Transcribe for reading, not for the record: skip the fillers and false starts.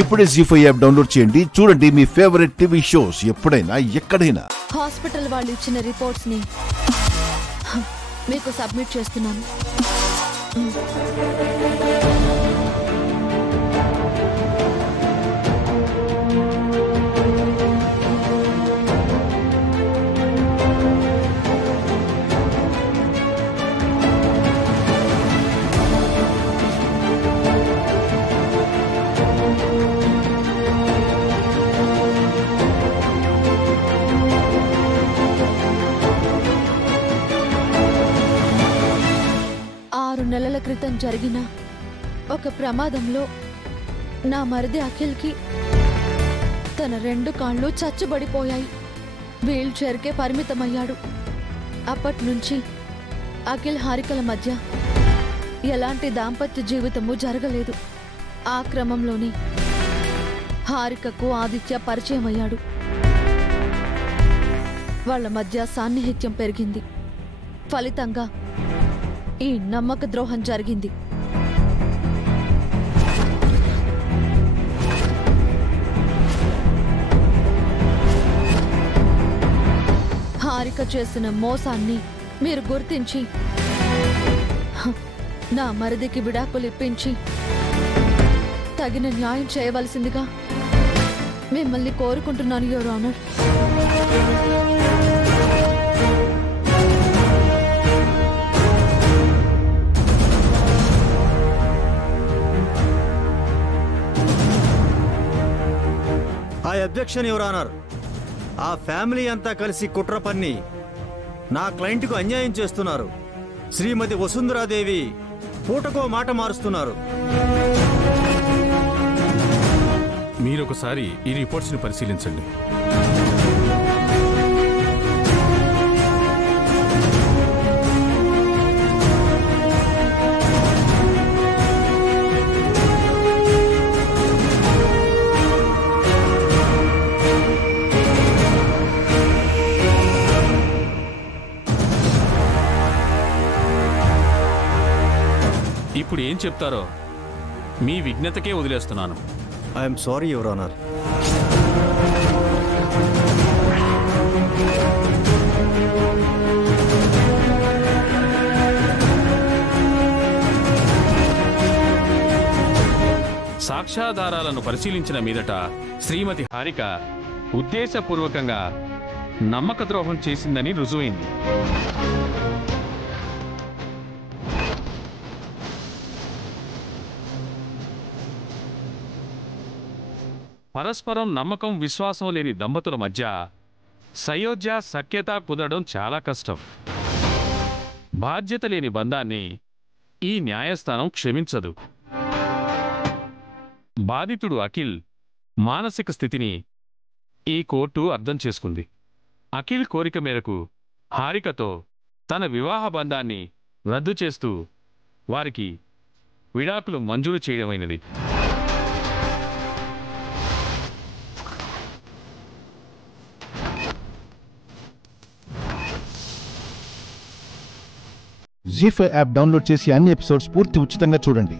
ఇప్పుడే జీ5 app download చేయండి. చూడండి మీ ఫేవరెట్ టీవీ షోస్ ఎప్పుడైనా ఎక్కడైనా. హాస్పిటల్ వాళ్ళు ఇచ్చిన రిపోర్ట్స్ ని మీకు సబ్మిట్ చేస్తున్నాను. నెలల క్రితం జరిగిన ఒక ప్రమాదంలో నా మరిది అఖిల్కి తన 2 కాళ్ళు చచ్చుబడిపోయాయి. వీల్ చైర్కే పరిమితమయ్యాడు. అప్పటి నుంచి అఖిల్ హారికల మధ్య ఎలాంటి దాంపత్య జీవితము జరగలేదు. ఆ క్రమంలోనే హారికకు ఆదిత్య పరిచయం అయ్యాడు. వాళ్ళ మధ్య సాన్నిహిత్యం పెరిగింది. ఫలితంగా ఈ నమ్మక ద్రోహం జరిగింది. హారిక చేసిన మోసాన్ని మీరు గుర్తించి నా మరిదికి విడాకులు ఇప్పించి తగిన న్యాయం చేయవలసిందిగా మిమ్మల్ని కోరుకుంటున్నాను, your honour. Objection your honour. ఆ ఫ్యామిలీ అంతా కలిసి కుట్ర పన్ని నా క్లయింట్కు అన్యాయం చేస్తున్నారు. శ్రీమతి వసుంధరాదేవి పూటకో మాట మారుస్తున్నారు. మీరొకసారి ఈ రిపోర్ట్స్ని పరిశీలించండి. ఇప్పుడు ఏం చెప్తారో మీ విజ్ఞతకే వదిలేస్తున్నాను. I'm sorry your honour. సాక్ష్యాధారాలను పరిశీలించిన మీదట శ్రీమతి హారిక ఉద్దేశపూర్వకంగా నమ్మక ద్రోహం చేసిందని రుజువైంది. పరస్పరం నమ్మకం, విశ్వాసం లేని దంపతుల మధ్య సయోధ్య, సఖ్యత కుదరడం చాలా కష్టం. బాధ్యత లేని బంధాన్ని ఈ న్యాయస్థానం క్షమించదు. బాధితుడు అఖిల్ మానసిక స్థితిని ఈ కోర్టు అర్థం చేసుకుంది. అఖిల్ కోరిక మేరకు హారికతో తన వివాహ బంధాన్ని రద్దు చేస్తూ వారికి విడాకులు మంజూరు చేయడమైనది. జీ5 యాప్ డౌన్లోడ్ చేసి అన్ని ఎపిసోడ్స్ పూర్తి ఉచితంగా చూడండి.